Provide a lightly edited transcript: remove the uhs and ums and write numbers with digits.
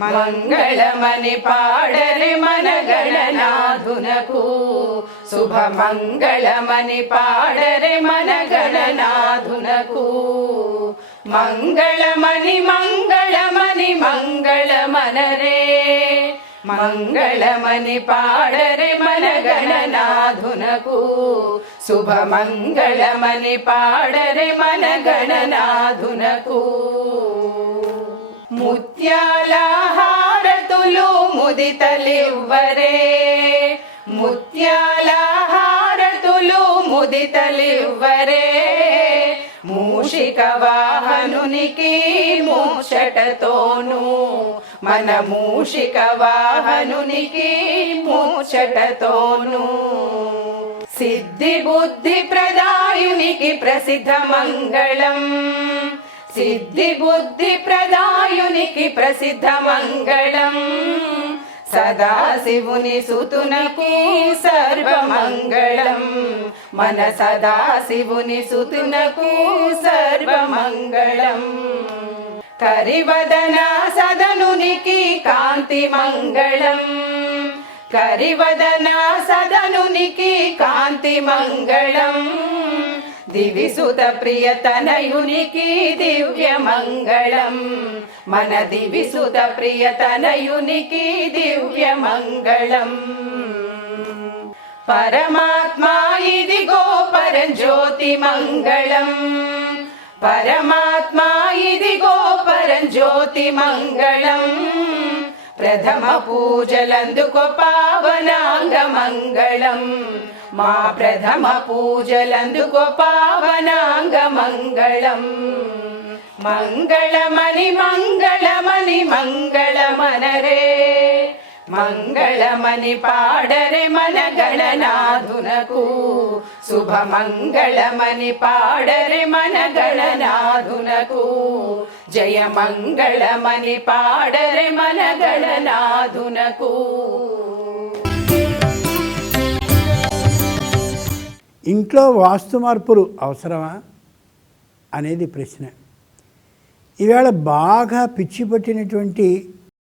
మంగళమని పాడరే మన గణనాథునకు శుభమంగళమని పాడరే మన గణనాథునకు మంగళమని మంగళమని మంగళమనరే మంగళమని పాడరే మన గణనాథునకు శుభమంగళమని పాడరే మన గణనాథునకు ముత్యాల హారతులు ముదితలివ్వరే ముత్యాల హారతులు ముదితలివ్వరే మూషిక వాహనునికి మూషటతోను మన మూషిక వాహనునికి మూషటతోను సిద్ధి బుద్ధి ప్రదాయునికి ప్రసిద్ధ మంగళం సిద్ధి బుద్ధి ప్రదాయునికి ప్రసిద్ధ మంగళం సదాశివుని సుతునకు సర్వమంగళం మన సదాశివుని సుతునకు సర్వమంగళం కరివదన సదనునికి కాంతి మంగళం కరివదన సదనునికి కాంతి మంగళం దివిసుత ప్రియతనయునికి దివ్య మంగళం మన దివిసుత ప్రియతనయునికి దివ్య మంగళం పరమాత్మా ఇదిగో పరంజ్యోతి మంగళం పరమాత్మా ఇదిగో పరంజ్యోతి మంగళం ప్రథమ పూజలందుకో పావనాంగ మంగళం మా ప్రథమ పూజలందుకో పావనాంగ మంగళం మంగళమని మంగళమని మంగళమనరే మంగళమని పాడరే మన గణనాథునకు శుభమంగళమని పాడరే మన గణనాథునకు జయ మంగళమని పాడరే మన గణనాథునకు. ఇంట్లో వాస్తు మార్పులు అవసరమా అనేది ప్రశ్న. ఈవేళ బాగా పిచ్చి పట్టినటువంటి